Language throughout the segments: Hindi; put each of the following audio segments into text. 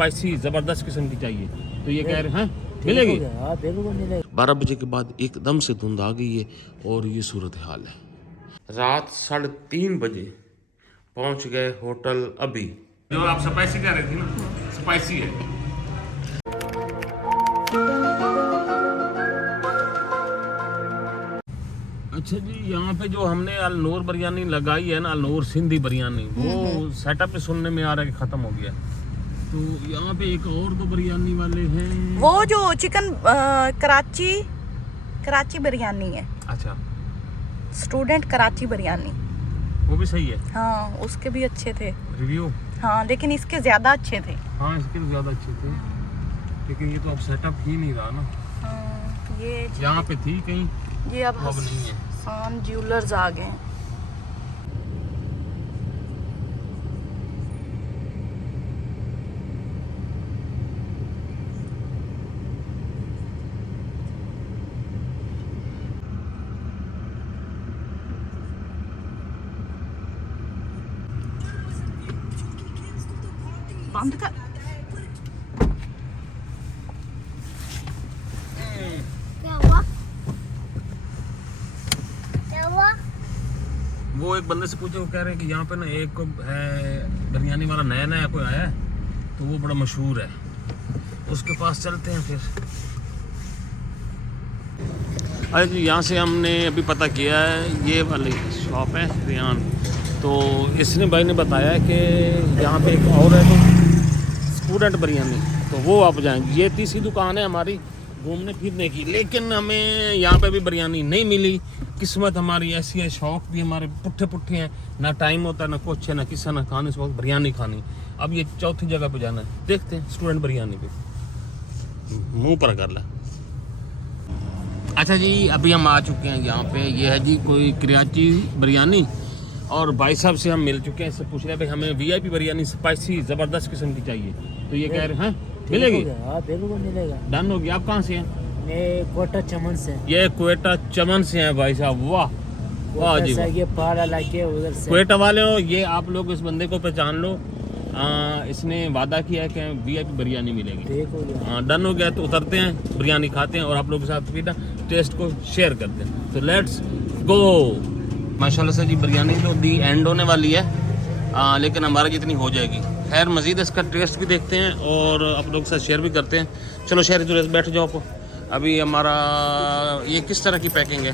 स्पाइसी जबरदस्त किस्म की चाहिए, तो ये कह रहे हैं मिलेगी। 12 बजे के बाद एकदम से धुंध आ गई है और ये सूरत हाल है। रात 3:30 बजे पहुंच गए होटल अभी। जो आप स्पाइसी कह रहे थे ना, स्पाइसी है। अच्छा जी, यहाँ पे जो हमने अलनूर बिरयानी लगाई है ना, अलनूर सिंधी बिरयानी, वो सेटअप पे सुनने में आ रहा है कि ख़त्म हो गया। तो यहाँ पे एक और दो बिरयानी वाले हैं, वो जो चिकन कराची बिरयानी है। अच्छा, स्टूडेंट कराची बिरयानी, वो भी सही है। हाँ, उसके भी अच्छे थे रिव्यू। हाँ, लेकिन इसके ज्यादा अच्छे थे। हाँ, इसके भी ज़्यादा अच्छे थे, लेकिन ये तो अब सेटअप ही नहीं रहा ना। हाँ, ये यहाँ पे थी कहीं, ये अब नहीं है। हसन ज्वेलर्स आ गए हैं। बंद कर। वो एक बंदे से पूछे, वो कह रहे हैं कि यहाँ पे ना एक है बिरयानी वाला नया कोई आया है, तो वो बड़ा मशहूर है, उसके पास चलते हैं फिर। अरे जी, यहाँ से हमने अभी पता किया है, ये वाली शॉप है रियान, तो इसने भाई ने बताया कि यहाँ पे एक और है तो स्टूडेंट बिरयानी, तो वो आप जाएंगे। ये तीसरी दुकान है हमारी घूमने फिरने की, लेकिन हमें यहाँ पे भी बिरयानी नहीं मिली। किस्मत हमारी ऐसी है, शौक भी हमारे पुट्ठे हैं, ना टाइम होता है, ना कुछ है, ना किस्सा, ना खाने से वक्त बिरयानी खानी। अब ये चौथी जगह पे जाना है, देखते हैं स्टूडेंट बिरयानी पे, मुंह पर कर ला। अच्छा जी, अभी हम आ चुके हैं यहाँ पे, ये है जी कोई कराची बिरयानी, और भाई साहब से हम मिल चुके हैं। इससे पूछ रहे हैं भाई हमें VIP बिरयानी स्पाइसी ज़बरदस्त किस्म की चाहिए, तो ये कह रहे हैं मिलेगी। बिल्कुल मिलेगा। डन हो गया। आप कहाँ से हैं? मैं क्वेटा चमन से। ये क्वेटा चमन से हैं भाई साहब, वाह वाह जी वाह। ये पहाड़ इलाके उधर से। क्वेटा वाले हो, ये आप लोग इस बंदे को पहचान लो, इसने वादा किया है कि VIP बिरयानी मिलेगी। हाँ, डन हो गया, तो उतरते हैं, बिरयानी खाते हैं और आप लोगों के साथ भी ना टेस्ट को शेयर करते हैं। तो लेट्स गो। माशाल्लाह से जी, बिरयानी तो दी एंड होने वाली है, लेकिन हमारा जितनी हो जाएगी। खैर, मज़ीद इसका टेस्ट भी देखते हैं और आप लोगों के साथ शेयर भी करते हैं। चलो शहरी तो बैठ जाओ आप। अभी हमारा ये किस तरह की पैकिंग है?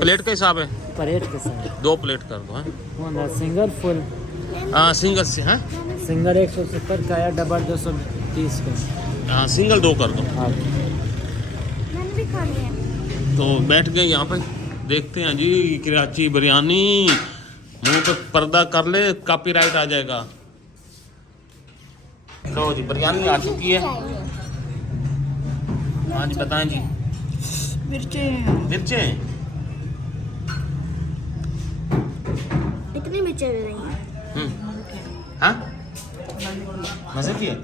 प्लेट का हिसाब है? प्लेट के साथ 2 प्लेट कर दो। हैं सिंगल फुल? सिंगल से हैं, सिंगल 170 का या डबल 230 का? हाँ, सिंगल 2 कर दो। तो बैठ गए यहाँ पे, देखते हैं जी कराची बिरयानी। मुंह पे पर्दा कर ले, कॉपीराइट आ जाएगा। लो जी, बिरयानी आ चुकी है। हाँ जी, बताएं जी। मिर्चें इतनी मिर्चें ले रही हैं। हाँ, मज़े की है।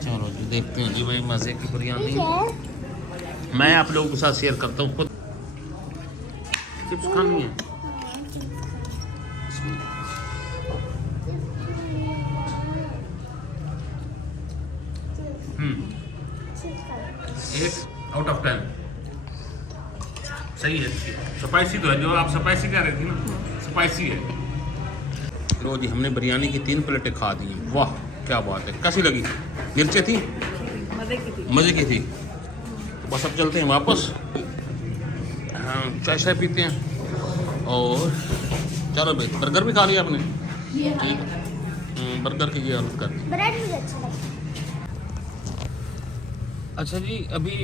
चलो जी, देखते हैं जी भाई मज़े की बिरयानी। मैं आप लोगों के साथ शेयर करता हूँ। खुद चिप्स खानी है। एक आउट ऑफ 10 सही है। स्पाइसी तो है, जो आप स्पाइसी कह रहे थे ना, स्पाइसी है। लो जी, हमने बिरयानी की 3 प्लेटें खा दी हैं। वाह क्या बात है। कैसी लगी? मिर्चें थी? मज़े की थी। तो बस अब चलते हैं वापस, हाँ, चाय पीते हैं। और चलो भाई, बर्गर भी खा लिया आपने? ठीक, बर्गर की ये हालत कर दी। ब्रेड मुझे अच्छा लगता है। अच्छा जी, अभी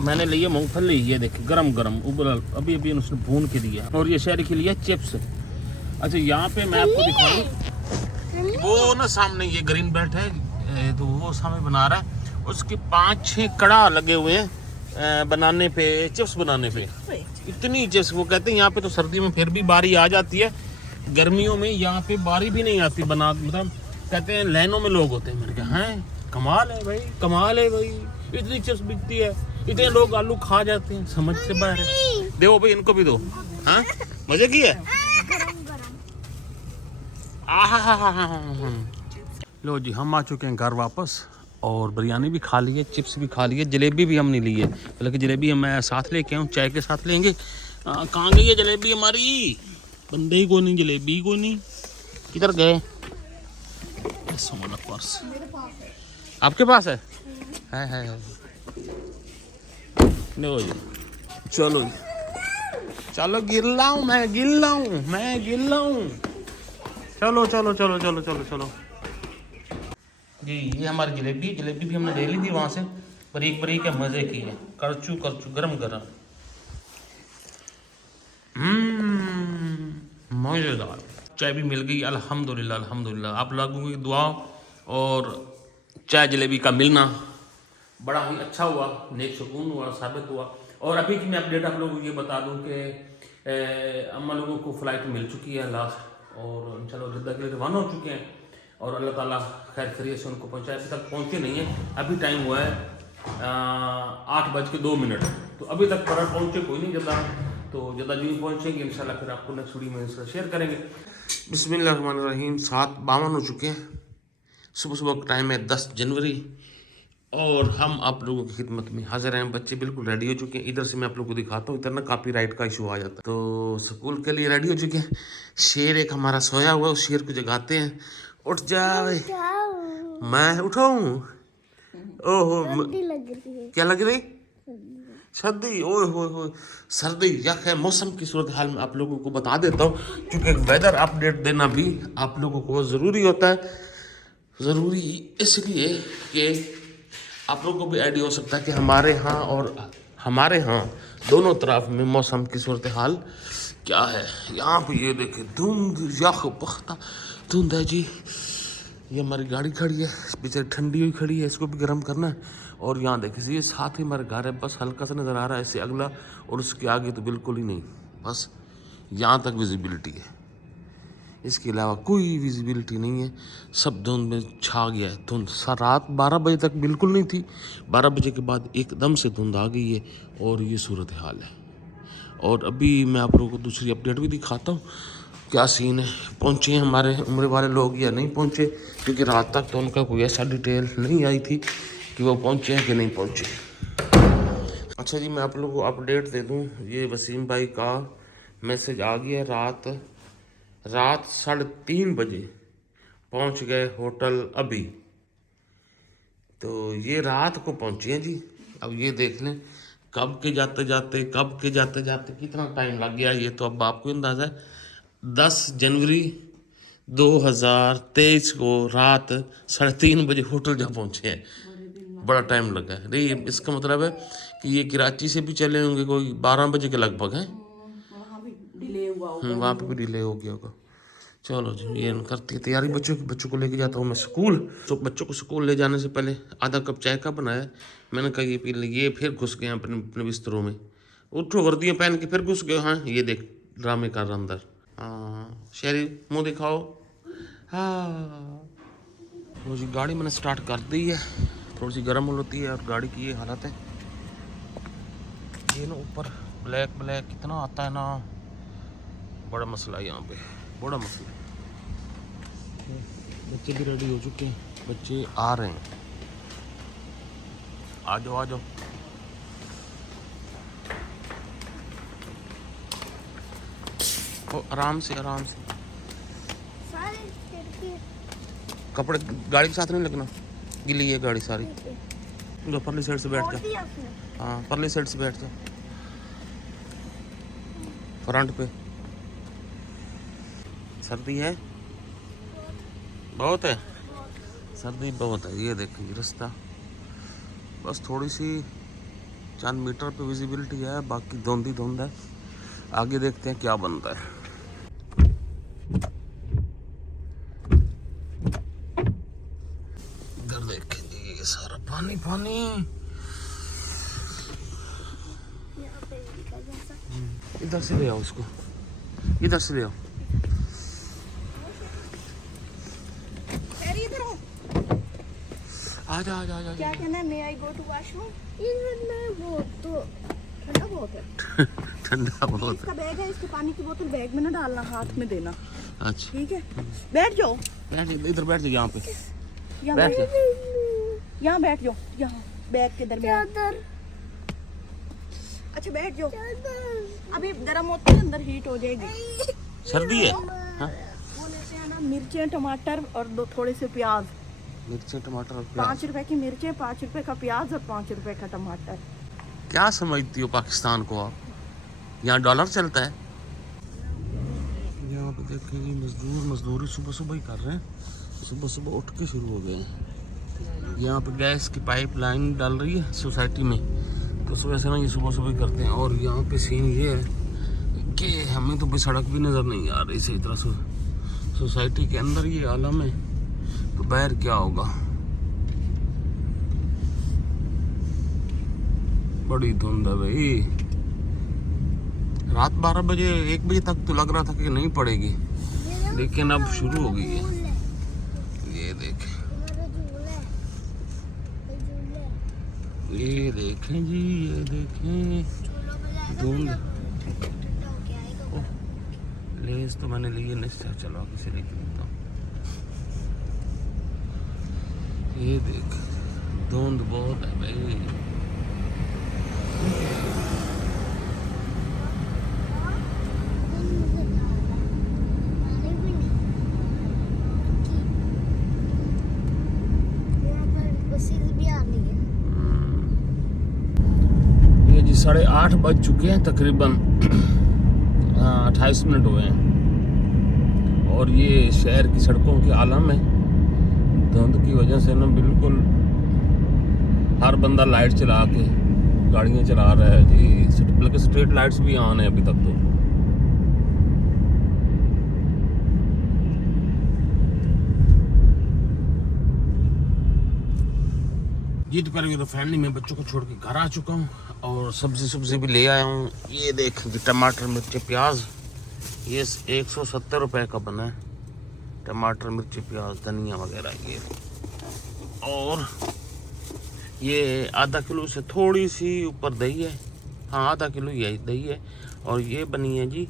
मैंने लिया मूंगफली, ये देखिए गरम उबल, अभी उसने भून के दिया। और ये शहरी के लिए चिप्स। अच्छा, यहाँ पे मैं आपको दिखाऊं, वो ना सामने ये ग्रीन बेल्ट है, तो वो सामने बना रहा है, उसके 5-6 कड़ा लगे हुए हैं बनाने पे, चिप्स बनाने पे। इतनी चिप्स, वो कहते हैं यहाँ पे तो सर्दी में फिर भी बारी आ जाती है, गर्मियों में यहाँ पे बारी भी नहीं आती बना, मतलब कहते हैं लाइनों में लोग होते हैं। मैंने कहा हैं, कमाल है भाई, कमाल है भाई, इतनी चिप्स बिकती है, इतने लोग आलू खा जाते हैं, समझ से बाहर है। दो भाई, इनको भी दो। हाँ, मजे की है। लो जी, हम आ चुके हैं घर वापस और बिरयानी भी खा ली है, चिप्स भी खा ली है, जलेबी भी हम नहीं ली है, बल्कि जलेबी मैं साथ लेके आऊँ, चाय के साथ लेंगे। कहाँ गई है जलेबी हमारी? बंदे ही कोई नहीं, जलेबी कोई नहीं, किधर गए? सोना पर्स आपके पास है? लो जी, चलो जी, चलो गिर लाऊं मैं, गिर लाऊं। चलो चलो चलो चलो चलो चलो जी। ये हमारी जलेबी भी हमने ले ली थी वहाँ से, बारीक बारीक है, मज़े की है, करचू गरम गरम, मज़ेदार। चाय भी मिल गई, अल्हम्दुलिल्लाह अल्हम्दुलिल्लाह। आप लोगों की दुआ और चाय जलेबी का मिलना बड़ा ही अच्छा हुआ, नेक सुकून हुआ, साबित हुआ। और अभी की मैं अपडेट आप लोगों को ये बता दूं कि अम्मा लोगों को फ़्लाइट मिल चुकी है लास्ट, और इंशाल्लाह जिद्दा के लिए रवाना हो चुके हैं, और अल्लाह ताला खैर खैरियत से उनको पहुंचाए। अभी तक पहुंचे नहीं है, अभी टाइम हुआ है 8:02। तो अभी तक पर पहुंचे कोई नहीं जिद्दा, तो जिद्दा जो पहुंचेंगे इंशाल्लाह फिर आपको नेक्स्ट वीडियो में इसका शेयर करेंगे। बिस्मिल्लाहिर्रहमानिर्रहीम। 7:52 हो चुके हैं, सुबह सुबह का टाइम है 10 जनवरी, और हम आप लोगों की खिदमत में हाजिर हैं। बच्चे बिल्कुल रेडी हो चुके हैं। इधर से मैं आप लोगों को दिखाता हूँ, इधर ना कॉपीराइट का इशू आ जाता है, तो स्कूल के लिए रेडी हो चुके हैं। शेर एक हमारा सोया हुआ है, उस शेर को जगाते हैं। उठ जाए, मैं उठाऊं? ओहो, क्या लग रही? सर्दी। ओए हो सर्दी यक है। मौसम की सूरत हाल में आप लोगों को बता देता हूँ, क्योंकि वेदर अपडेट देना भी आप लोगों को ज़रूरी होता है। ज़रूरी इसलिए कि आप लोगों को भी आइडिया हो सकता है कि हमारे यहाँ और हमारे यहाँ दोनों तरफ में मौसम की सूरत हाल क्या है। यहाँ पे ये देखें, धुंध यख पख्ता धुंध है जी। ये हमारी गाड़ी खड़ी है, बेचारी ठंडी हुई खड़ी है, इसको भी गर्म करना है। और यहाँ देखिए, ये साथ ही हमारे घर है, बस हल्का सा नज़र आ रहा है इससे अगला, और उसके आगे तो बिल्कुल ही नहीं, बस यहाँ तक विजिबिलिटी है, इसके अलावा कोई विजिबिलिटी नहीं है। सब धुंध में छा गया है। धुंध रात 12 बजे तक बिल्कुल नहीं थी, 12 बजे के बाद एकदम से धुंध आ गई है, और ये सूरत हाल है। और अभी मैं आप लोगों को दूसरी अपडेट भी दिखाता हूँ क्या सीन है। पहुँचे हमारे उम्र वाले लोग या नहीं पहुँचे, क्योंकि रात तक तो उनका कोई ऐसा डिटेल नहीं आई थी कि वो पहुँचे हैं कि नहीं पहुँचे। अच्छा जी, मैं आप लोगों को अपडेट दे दूँ, ये वसीम भाई का मैसेज आ गया। रात 3:30 बजे पहुंच गए होटल अभी, तो ये रात को पहुंचे हैं जी। अब ये देख लें कब के जाते जाते कितना टाइम लग गया, ये तो अब आपको अंदाज़ा है। 10 जनवरी 2023 को रात 3:30 बजे होटल जा पहुंचे हैं, बड़ा टाइम लगा है। नहीं, इसका मतलब है कि ये कराची से भी चले होंगे कोई 12 बजे के लगभग हैं, वहाँ पे भी डिले हो गया होगा। चलो जी, ये करती है तैयारी। बच्चों को लेके जाता हूँ मैं स्कूल। तो बच्चों को स्कूल ले जाने से पहले आधा कप चाय का बनाया, मैंने कहा ये पी ले। ये फिर घुस गए अपने बिस्तरों में, उठो वर्दियाँ पहन के फिर घुस गए। हाँ, ये देख ड्रामे कर रहा अंदर। हाँ शहरी, मुँह दिखाओ। हाँ वो जी, गाड़ी मैंने स्टार्ट कर दी है, थोड़ी सी गर्म होती है, और गाड़ी की ये हालत है। ये ना ऊपर ब्लैक कितना आता है ना, बड़ा मसला है यहाँ पे, बड़ा मसला है। बच्चे भी रेडी हो चुके हैं, बच्चे आ रहे हैं। आ जाओ आराम से कपड़े गाड़ी के साथ नहीं लगना, गिली है गाड़ी सारी। जो परली साइड से बैठ जा, हाँ परली साइड से बैठ जा, फ्रंट पे। सर्दी है, बहुत है, सर्दी बहुत है। ये देखिए रास्ता, बस थोड़ी सी चंद मीटर पे विजिबिलिटी है, बाकी धुंध है। आगे देखते हैं क्या बनता है। इधर देखेंगे, ये सारा पानी। इधर से ले आओ उसको, इधर से ले आओ। आजा। क्या कहना है? मे आई गो टू वॉशरूम? ठंडा बहुत इसका बैग है, इसके पानी की बोतल बैग में ना डालना, हाथ में देना। अच्छा ठीक है, बैठ जाओ। इधर बैठ जाओ, यहाँ पे यहाँ बैठ बैठ जा। यहाँ बैठ जाओ, यहाँ बैग के दरमियान। अच्छा बैठ जाओ, अभी गर्म होते हैं अंदर हीट हो जाएगी। सर्दी है। हाँ, वो लेते हैं ना मिर्चें टमाटर और दो थोड़े से प्याज। मिर्ची टमाटर और प्याज। 5 रुपए की मिर्चें, 5 रुपए का प्याज और 5 रुपए का टमाटर। क्या समझती हो पाकिस्तान को आप? यहाँ डॉलर चलता है। यहाँ पे देखें जी, मजदूर मजदूरी सुबह सुबह ही कर रहे हैं, सुबह सुबह उठ के शुरू हो गए हैं। यहाँ पे गैस की पाइप लाइन डाल रही है सोसाइटी में, तो उस वजह से ना ये सुबह सुबह ही करते हैं। और यहाँ पे सीन ये है कि हमें तो भाई सड़क भी नज़र नहीं आ रही सही तरह से। सोसाइटी के अंदर ये आलम है तो बाहर क्या होगा। बड़ी धुंध है भाई। रात 12 बजे 1 बजे तक तो लग रहा था कि नहीं पड़ेगी, लेकिन अब शुरू हो गई है। ये देखें, ये देखें जी, ये देखें धुंध। लेस तो मैंने लिए नहीं, चलो किसी लेके देता हूँ। ये देख, धुंध बहुत है भाई। ये जी 8:30 बज चुके हैं तकरीबन। 28 मिनट हुए हैं और ये शहर की सड़कों के आलम है। धुंध की वजह से ना बिल्कुल हर बंदा लाइट चला के गाड़ियाँ चला रहा है जी, बल्कि स्ट्रीट लाइट्स भी ऑन है अभी तक तो। जी दोपहर की फैमिली में बच्चों को छोड़ के घर आ चुका हूँ और सब्जी भी ले आया हूँ। ये देख जी, टमाटर मिर्ची प्याज, ये 170 रुपए का बना है। टमाटर मिर्ची प्याज धनिया वगैरह ये। और ये आधा किलो से थोड़ी सी ऊपर दही है। हाँ, आधा किलो यही दही है। और ये बनी है जी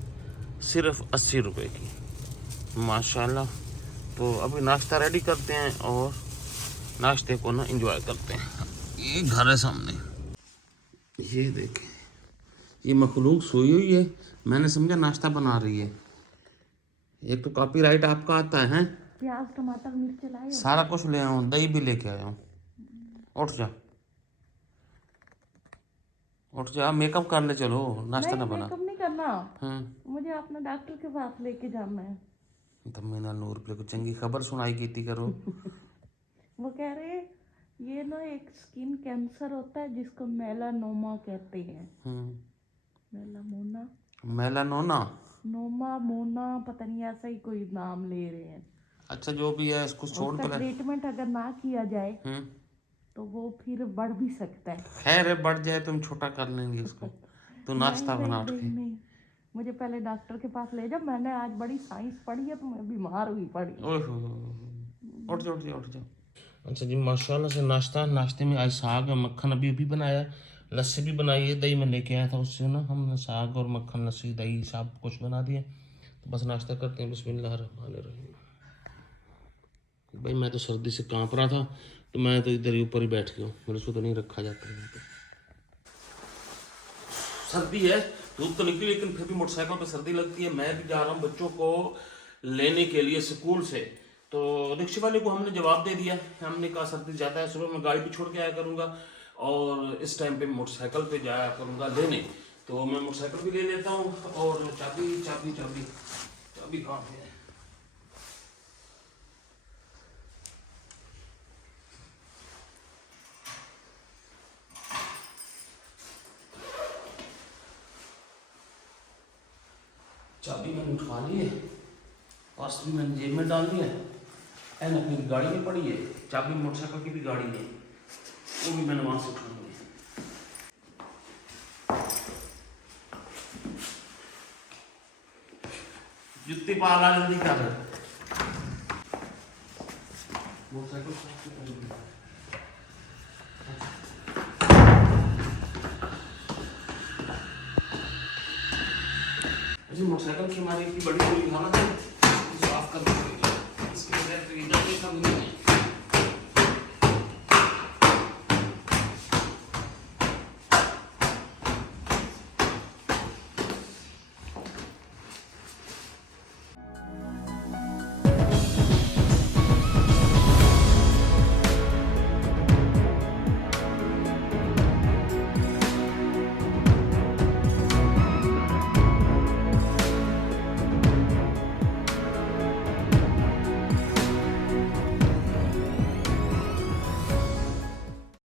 सिर्फ 80 रुपए की, माशाल्लाह। तो अभी नाश्ता रेडी करते हैं और नाश्ते को ना एंजॉय करते हैं। ये घर है सामने, ये देखें, ये मखलूक सोई हुई है। मैंने समझा नाश्ता बना रही है। एक तो कॉपीराइट आपका आता है। प्याज टमाटर मिर्च लाए हो? सारा कुछ ले आया हूँ, दही भी लेके आया हूँ। उठ जा, उठ जा, मेकअप कर ले, चलो नाश्ता ना बना। मेकअप नहीं करना, हाँ, मुझे अपना डॉक्टर के पास लेके जाना है। तो मैंने नूर पे को चंगी खबर सुनाई की थी करो। वो कह रहे ये ना एक स्किन कैंसर होता है जिसको मेलानोमा कहते हैं। मेलामोना, मेलानोना, नोमा मोना, पता नहीं ऐसा ही कोई नाम ले रहे हैं। अच्छा जो भी है इसको छोड़ उसका कर। ट्रीटमेंट अगर ना किया जाए तो वो फिर बढ़ भी सकता है। खैर बढ़ जाए तुम छोटा कर लेंगे इसको। तो नाश्ता बना उठ के। नहीं, मुझे पहले डॉक्टर के पास ले जा। मैंने आज बड़ी साइंस पढ़ी है तो मैं बीमार हुई पड़ी। ओह, उठ जाओ, उठ जाओ, उठ जाओ। अच्छा जी, माशाल्लाह से नाश्ते में आज साग और मक्खन अभी बनाया, लस्सी भी बनाई है। दही में लेके आया था उससे ना, हमने साग और मक्खन लस्सी दही सब कुछ बना दिया। तो बस नाश्ता करते हैं। बिस्मिल्लाहिर्रहमानिर्रहीम। भाई मैं तो सर्दी से कांप रहा था, तो मैं तो इधर ही ऊपर ही बैठ गया हूँ। मेरे से तो नहीं रखा जाता है। सर्दी है, धूप तो निकली, लेकिन फिर भी मोटरसाइकिल पे सर्दी लगती है। मैं भी जा रहा हूँ बच्चों को लेने के लिए स्कूल से। तो रिक्शे वाले को हमने जवाब दे दिया, हमने कहा सर्दी ज़्यादा है, सुबह मैं गाड़ी पे छोड़ के आया करूँगा और इस टाइम पे मोटरसाइकिल पे जाया करूँगा लेने। तो मैं मोटरसाइकिल भी ले लेता हूँ। और चाबी चाबी चाबी चाबी कहाँ पे है? चाबी मैंने उठवा ली है, पर्स भी मैंने जेब में डाल दिया है। एन अपनी गाड़ी में पड़ी है, चाबी मोटरसाइकिल की भी गाड़ी है, वो भी मैंने वहाँ से उठा ली। जुत्ती पाला जल्दी कर मोटरसाइकिल। मोटरसाइकिल की हमारी इतनी बड़ी हालत है, साफ कर देंगे इसके